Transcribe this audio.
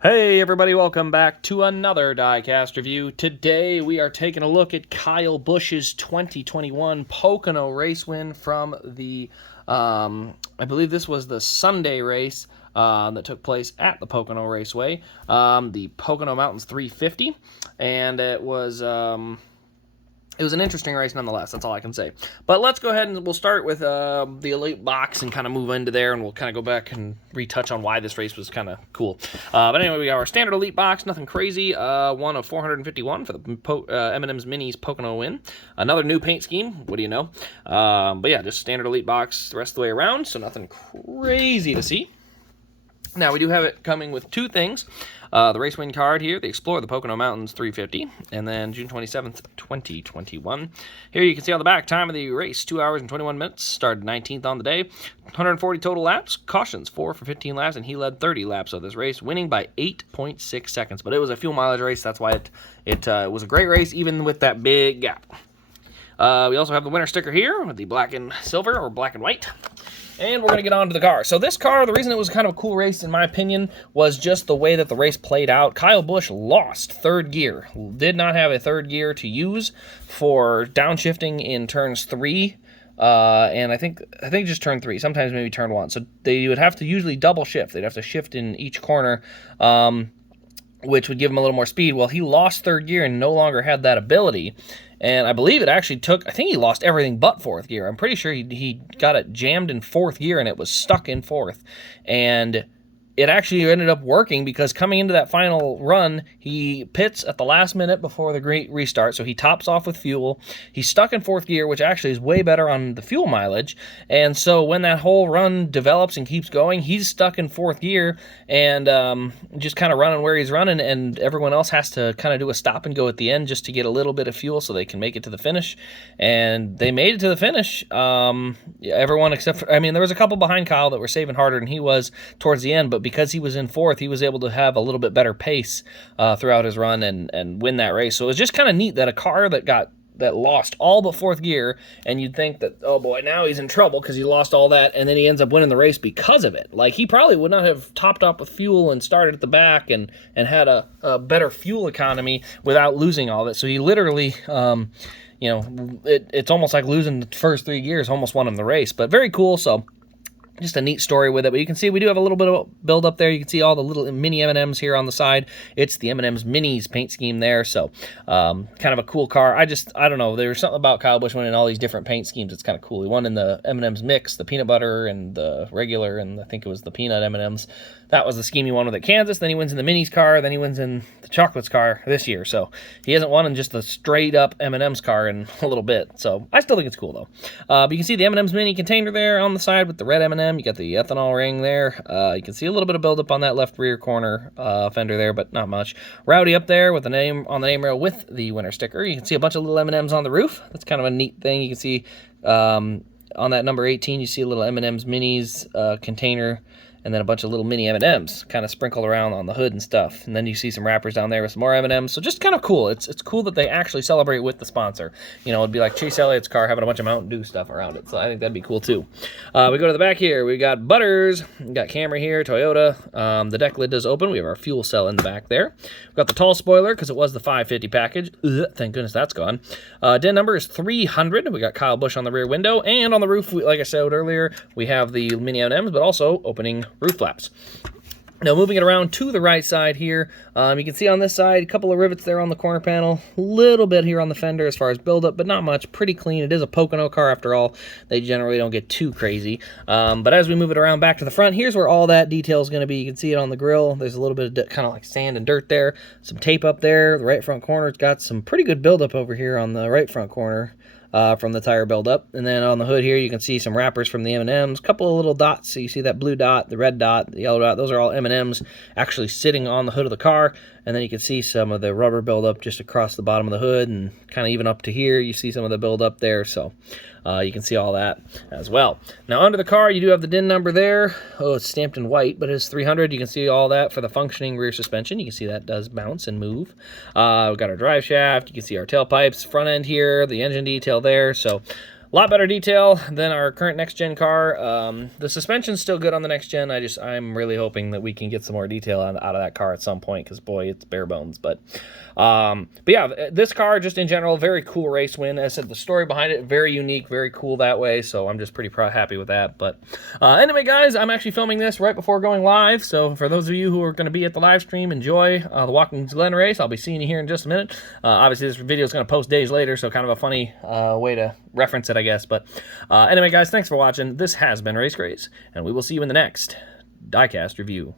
Hey everybody, welcome back to another Diecast review. Today we are taking a look at Kyle Busch's 2021 Pocono race win from the, I believe this was the Sunday race that took place at the Pocono Raceway, the Pocono Mountains 350, and it was an interesting race nonetheless. That's all I can say. But let's go ahead and we'll start with the Elite Box and kind of move into there, and we'll kind of go back and retouch on why this race was kind of cool. But anyway, we got our standard Elite Box, nothing crazy. One of 451 for the M&M's Minis Pocono win. Another new paint scheme. What do you know? But yeah, just standard Elite Box the rest of the way around, so nothing crazy to see. Now, we do have it coming with two things. The race win card here, the Explore the Pocono Mountains 350, and then June 27th, 2021. Here you can see on the back, time of the race, 2 hours and 21 minutes, started 19th on the day, 140 total laps, cautions 4 for 15 laps, and he led 30 laps of this race, winning by 8.6 seconds. But it was a fuel mileage race, that's why it was a great race, even with that big gap. We also have the winner sticker here with the black and silver, or black and white. And we're going to get on to the car. So this car, the reason it was kind of a cool race, in my opinion, was just the way that the race played out. Kyle Busch lost third gear. Did not have a third gear to use for downshifting in turns 3. And I think just turn 3, sometimes maybe turn 1. So they would have to usually double shift. They'd have to shift in each corner, which would give him a little more speed. Well, he lost third gear and no longer had that ability. And I believe it actually took, I think he lost everything but fourth gear. I'm pretty sure he got it jammed in fourth gear and it was stuck in fourth. And it actually ended up working because coming into that final run, he pits at the last minute before the great restart, so he tops off with fuel. He's stuck in fourth gear, which actually is way better on the fuel mileage, and so when that whole run develops and keeps going, he's stuck in fourth gear and just kind of running where he's running, and everyone else has to kind of do a stop and go at the end just to get a little bit of fuel so they can make it to the finish, and they made it to the finish. Everyone except for, I mean, there was a couple behind Kyle that were saving harder than he was towards the end, but because he was in fourth, he was able to have a little bit better pace throughout his run and win that race. So it was just kind of neat that a car that lost all but fourth gear, and you'd think that, oh boy, now he's in trouble because he lost all that, and then he ends up winning the race because of it. Like, he probably would not have topped up with fuel and started at the back and had a better fuel economy without losing all of it. So he literally, it's almost like losing the first 3 gears almost won him the race, but very cool. So just a neat story with it, but you can see we do have a little bit of build up there. You can see all the little mini M&Ms here on the side. It's the M&M's Minis paint scheme there, so kind of a cool car. I don't know, there's something about Kyle Busch winning all these different paint schemes. It's kind of cool. He won in the M&M's mix, the peanut butter and the regular, and I think it was the peanut M&Ms. That was the scheme he won with at Kansas. Then he wins in the Minis car. Then he wins in the chocolates car this year. So he hasn't won in just the straight up M&M's car in a little bit. So I still think it's cool though. But you can see the M&M's mini container there on the side with the red M&M. You got the ethanol ring there. You can see a little bit of buildup on that left rear corner fender there, but not much. Rowdy up there with the name on the name rail with the winner sticker. You can see a bunch of little M&Ms on the roof. That's kind of a neat thing. You can see on that number 18, you see a little M&M's Minis container, and then a bunch of little mini M&Ms kind of sprinkled around on the hood and stuff. And then you see some wrappers down there with some more M&Ms. So just kind of cool. It's cool that they actually celebrate with the sponsor. You know, it'd be like Chase Elliott's car having a bunch of Mountain Dew stuff around it. So I think that'd be cool too. We go to the back here. We got Butters. We got Camry here, Toyota. The deck lid does open. We have our fuel cell in the back there. We've got the tall spoiler because it was the 550 package. Thank goodness that's gone. DIN number is 300. We got Kyle Busch on the rear window. And on the roof, like I said earlier, we have the mini M&Ms, but also opening roof flaps. Now moving it around to the right side here, you can see on this side a couple of rivets there on the corner panel, a little bit here on the fender as far as buildup, but not much, pretty clean. It is a Pocono car after all. They generally don't get too crazy. But as we move it around back to the front, here's where all that detail is going to be. You can see it on the grill. There's a little bit of kind of like sand and dirt there, some tape up there. The right front corner, it's got some pretty good buildup over here on the right front corner. From the tire buildup. And then on the hood here, you can see some wrappers from the M&Ms, a couple of little dots. So you see that blue dot, the red dot, the yellow dot. Those are all M&Ms actually sitting on the hood of the car. And then you can see some of the rubber buildup just across the bottom of the hood, and kind of even up to here, you see some of the buildup there. So you can see all that as well. Now under the car, you do have the DIN number there. Oh, it's stamped in white, but it's 300. You can see all that for the functioning rear suspension. You can see that does bounce and move. We've got our drive shaft. You can see our tailpipes, front end here, the engine detail there. So A lot better detail than our current next-gen car. The suspension's still good on the next-gen. I'm really hoping that we can get some more detail out of that car at some point, because, boy, it's bare bones. But yeah, this car, just in general, very cool race win. As I said, the story behind it, very unique, very cool that way, so I'm just pretty happy with that. But anyway, guys, I'm actually filming this right before going live, so for those of you who are going to be at the live stream, enjoy the Watkins Glen race. I'll be seeing you here in just a minute. Obviously, this video is going to post days later, so kind of a funny way to reference it, I guess. But anyway, guys, thanks for watching. This has been Race Grace, and we will see you in the next Diecast review.